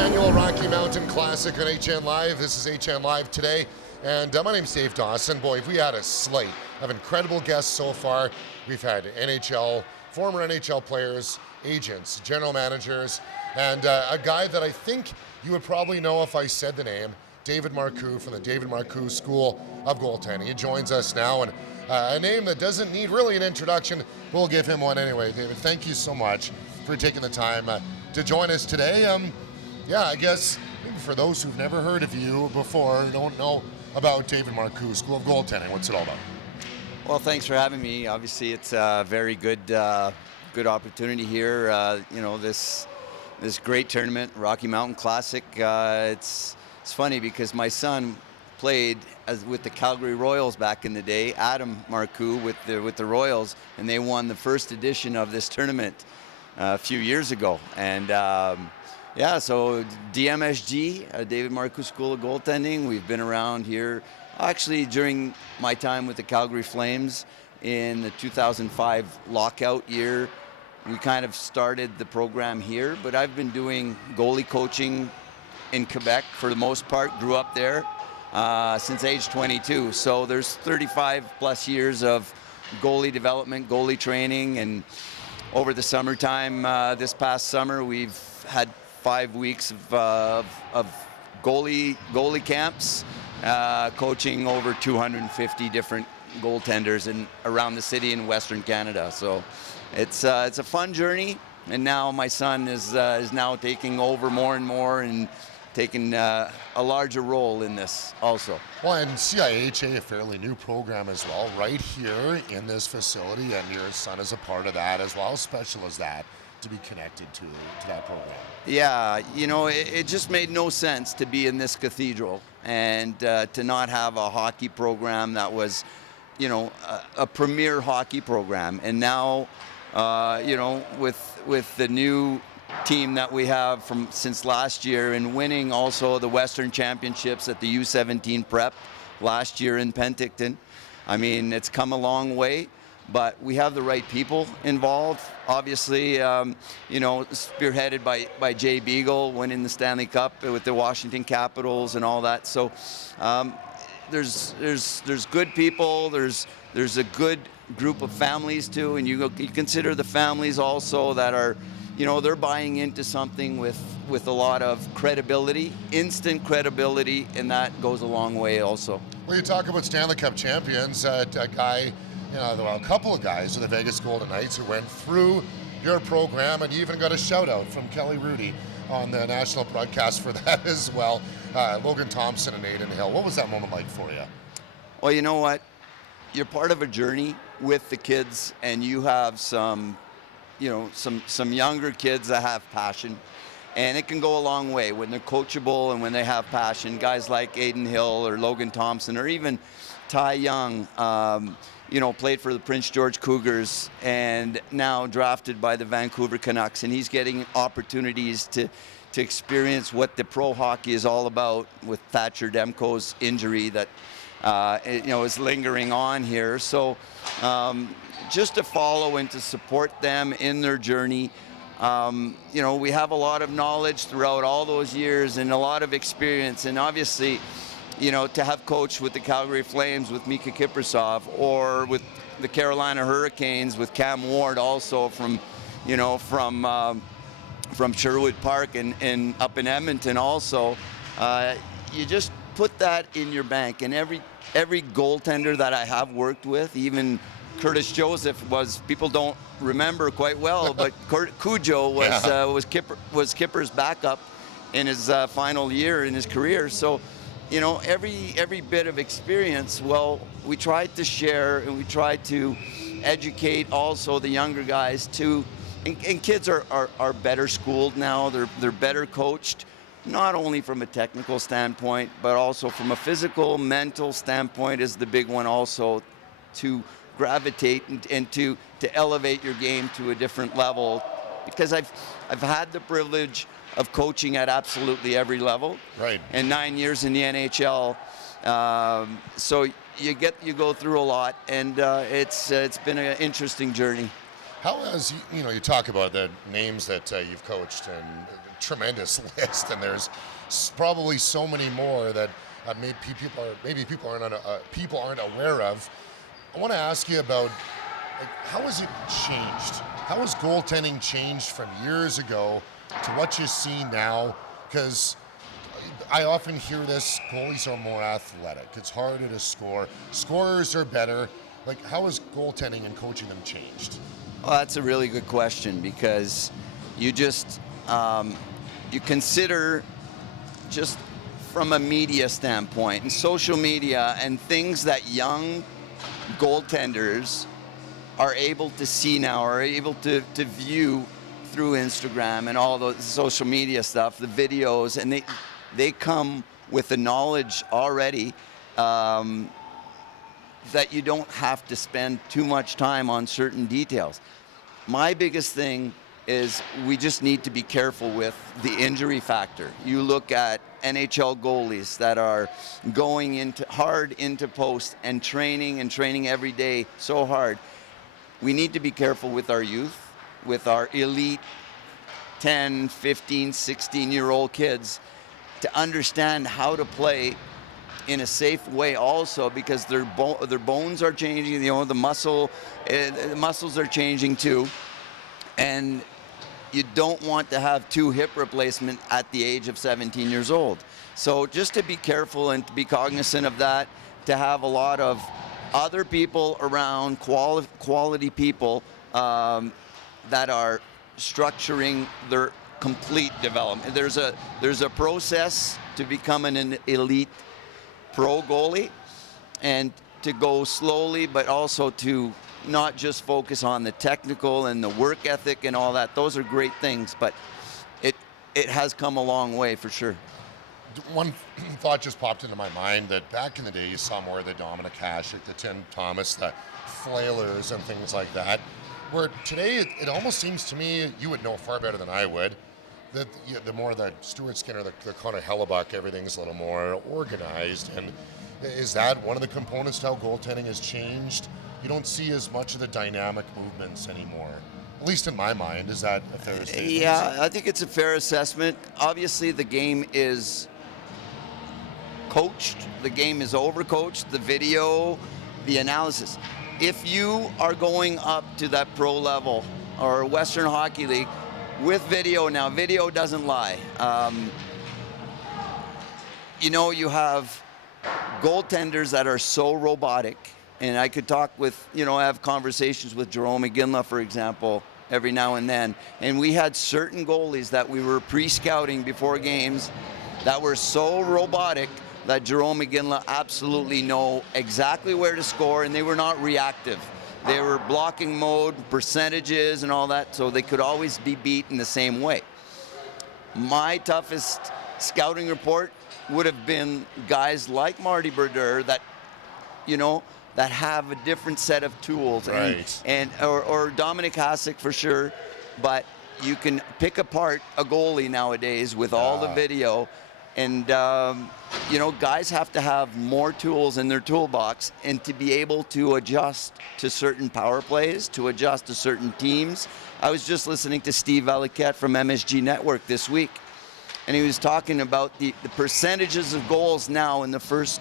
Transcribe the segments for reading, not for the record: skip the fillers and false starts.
annual Rocky Mountain Classic on HNLive. This is HNLive today, and my name's Dave Dawson. Boy, we had a slate of incredible guests so far. We've had NHL, former NHL players, agents, general managers, and a guy that I think you would probably know if I said the name, David Marcoux from the David Marcoux School of Goaltending. He joins us now, and a name that doesn't need really an introduction. We'll give him one anyway. David, thank you so much for taking the time to join us today. Yeah, I guess maybe for those who've never heard of you before, don't know about David Marcoux School of Goaltending, what's it all about? Well, thanks for having me. Obviously, it's a very good opportunity here. This great tournament, Rocky Mountain Classic. It's funny because my son played with the Calgary Royals back in the day, Adam Marcoux with the Royals, and they won the first edition of this tournament a few years ago. And so DMSG, David Marcoux School of Goaltending, we've been around here actually during my time with the Calgary Flames in the 2005 lockout year. We kind of started the program here, but I've been doing goalie coaching in Quebec for the most part, grew up there since age 22. So there's 35 plus years of goalie development, goalie training, and over the summertime, this past summer, we've had 5 weeks of goalie camps, coaching over 250 different goaltenders around the city in Western Canada. So it's a fun journey, and now my son is now taking over more and more and taking a larger role in this also. Well, and CIHA, a fairly new program as well, right here in this facility, and your son is a part of that as well. How special is that to be connected to that program? Yeah, it just made no sense to be in this cathedral and to not have a hockey program that was, a premier hockey program. And now, with the new team that we have since last year and winning also the Western Championships at the U17 Prep last year in Penticton, I mean, it's come a long way. But we have the right people involved. Obviously, spearheaded by Jay Beagle, winning the Stanley Cup with the Washington Capitals and all that. So there's good people. There's a good group of families too, and you consider the families also that are, they're buying into something with a lot of credibility, instant credibility, and that goes a long way also. Well, you talk about Stanley Cup champions, a guy. A couple of guys with the Vegas Golden Knights who went through your program, and you even got a shout out from Kelly Rudy on the national broadcast for that as well. Logan Thompson and Aiden Hill. What was that moment like for you? Well, you know what? You're part of a journey with the kids, and you have some younger kids that have passion, and it can go a long way when they're coachable and when they have passion. Guys like Aiden Hill or Logan Thompson or even Ty Young, played for the Prince George Cougars and now drafted by the Vancouver Canucks, and he's getting opportunities to experience what the pro hockey is all about with Thatcher Demko's injury that is lingering on here. So just to follow and to support them in their journey. We have a lot of knowledge throughout all those years and a lot of experience, and obviously to have coached with the Calgary Flames with Mika Kiprasov, or with the Carolina Hurricanes with Cam Ward, also from Sherwood Park and up in Edmonton also, you just put that in your bank. And every goaltender that I have worked with, even Curtis Joseph people don't remember quite well, but Cujo was Kipper's backup in his final year in his career. So every bit of experience, well, we tried to share and we tried to educate also the younger guys too. And kids are better schooled now. They're better coached, not only from a technical standpoint, but also from a physical, mental standpoint is the big one also, to gravitate and to elevate your game to a different level. Because I've had the privilege of coaching at absolutely every level. Right. And 9 years in the NHL. So you go through a lot, and it's been an interesting journey. How has you talk about the names that you've coached and a tremendous list, and there's probably so many more that maybe people aren't aware of. I want to ask you about, like, how has it changed? How has goaltending changed from years ago to what you see now? Because I often hear this: goalies are more athletic. It's harder to score. Scorers are better. Like, how has goaltending and coaching them changed? Well, that's a really good question, because you just you consider just from a media standpoint and social media and things that young goaltenders are able to see now, are able to view through Instagram and all the social media stuff, the videos, and they come with the knowledge already that you don't have to spend too much time on certain details. My biggest thing is we just need to be careful with the injury factor. You look at NHL goalies that are going hard into post and training every day so hard. We need to be careful with our youth, with our elite 10, 15, 16-year-old kids, to understand how to play in a safe way also, because their bones are changing, the muscles are changing too, and you don't want to have 2 hip replacement at the age of 17 years old. So just to be careful and to be cognizant of that, to have a lot of other people around, quality people that are structuring their complete development. There's a process to becoming an elite pro goalie, and to go slowly, but also to not just focus on the technical and the work ethic and all that. Those are great things, but it has come a long way for sure. One thought just popped into my mind, that back in the day you saw more of the Dominic Hasek, the Tim Thomas, the flailers and things like that, where today it almost seems to me, you would know far better than I would, that the more the Stuart Skinner, the Connor Hellebuck, everything's a little more organized. And is that one of the components to how goaltending has changed? You don't see as much of the dynamic movements anymore. At least in my mind. Is that a fair statement? Yeah, I think it's a fair assessment. Obviously, the game is coached. The game is overcoached. The video, the analysis. If you are going up to that pro level or Western Hockey League with video now, video doesn't lie. You have goaltenders that are so robotic. And I could talk with, I have conversations with Jerome McGinley, for example, every now and then. And we had certain goalies that we were pre-scouting before games that were so robotic that Jerome McGinley absolutely know exactly where to score, and they were not reactive. They were blocking mode, percentages, and all that, so they could always be beat in the same way. My toughest scouting report would have been guys like Marty Brodeur that, that have a different set of tools, right. or Dominic Hasek for sure, but you can pick apart a goalie nowadays with all the video, and guys have to have more tools in their toolbox, and to be able to adjust to certain power plays, to adjust to certain teams. I was just listening to Steve Valiquette from MSG Network this week, and he was talking about the percentages of goals now in the first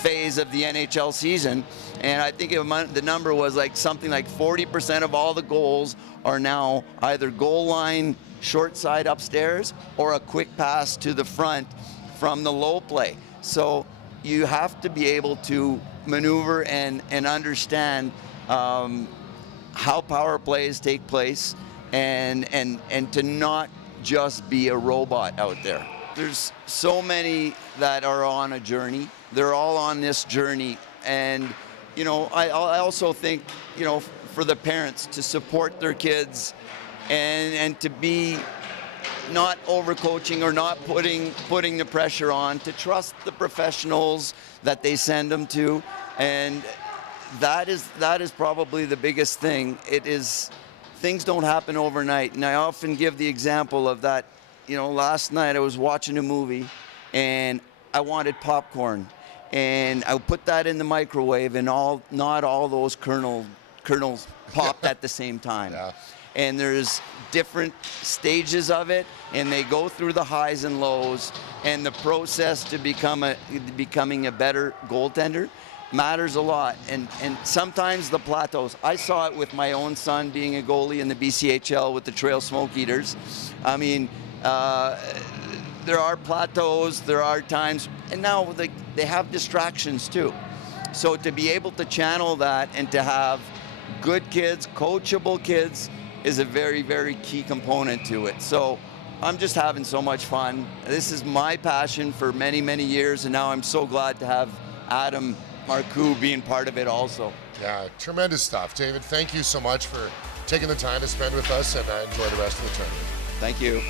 phase of the NHL season, and I think the number was something like 40% of all the goals are now either goal line, short side upstairs, or a quick pass to the front from the low play. So you have to be able to maneuver and understand how power plays take place, and to not just be a robot out there. There's so many that are on a journey. They're all on this journey, and I also think for the parents to support their kids, and to be not overcoaching or not putting the pressure on, to trust the professionals that they send them to, and that is probably the biggest thing. Things don't happen overnight, and I often give the example of that. Last night I was watching a movie and I wanted popcorn, and I put that in the microwave, and not all those kernels kernels popped at the same time. Yeah. And there's different stages of it, and they go through the highs and lows, and the process to becoming a better goaltender matters a lot. And sometimes the plateaus. I saw it with my own son being a goalie in the BCHL with the Trail Smoke Eaters. I mean, there are plateaus, there are times, and now they have distractions too. So to be able to channel that and to have good kids, coachable kids, is a very, very key component to it. So I'm just having so much fun. This is my passion for many, many years, and now I'm so glad to have Adam Marcoux being part of it also. Yeah, tremendous stuff. David, thank you so much for taking the time to spend with us, and enjoy the rest of the tournament. Thank you.